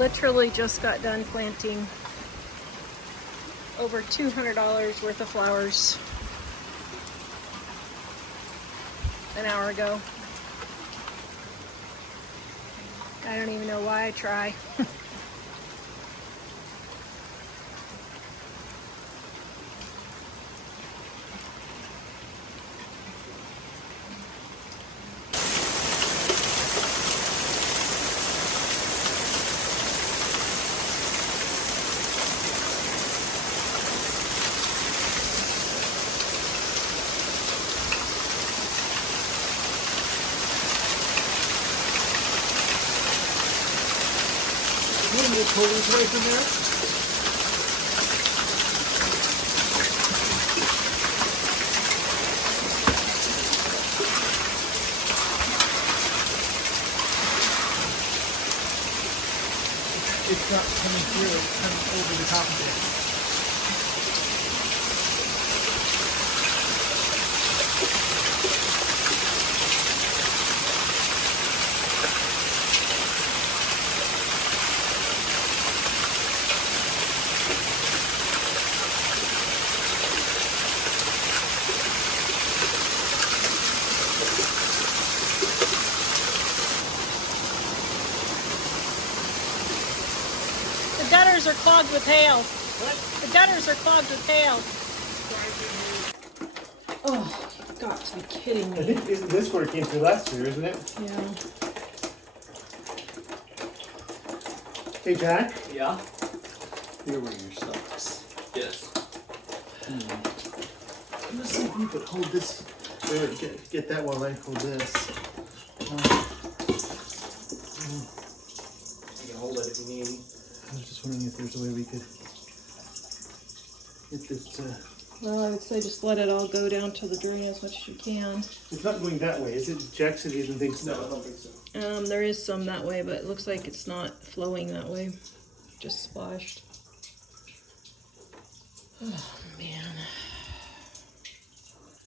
literally just got done planting over $200 worth of flowers an hour ago. I don't even know why I try. We'll pull this away from there. It's not coming through, it's coming over the top of it. The gutters are clogged with hail. What? The gutters are clogged with hail. Oh, you've got to be kidding I me. think isn't this where it came through last year, isn't it? Yeah. Hey Jack. Yeah? Here were your socks. Yes. Let's see if you could hold this. Or get that while I hold this. You can hold it if you need. I was just wondering if there's a way we could get this. Well, I would say just let it all go down to the drain as much as you can. It's not going that way, is it? Jack said he didn't think so. No, I don't think so. There is some that way, but it looks like it's not flowing that way. Just splashed. Oh, man.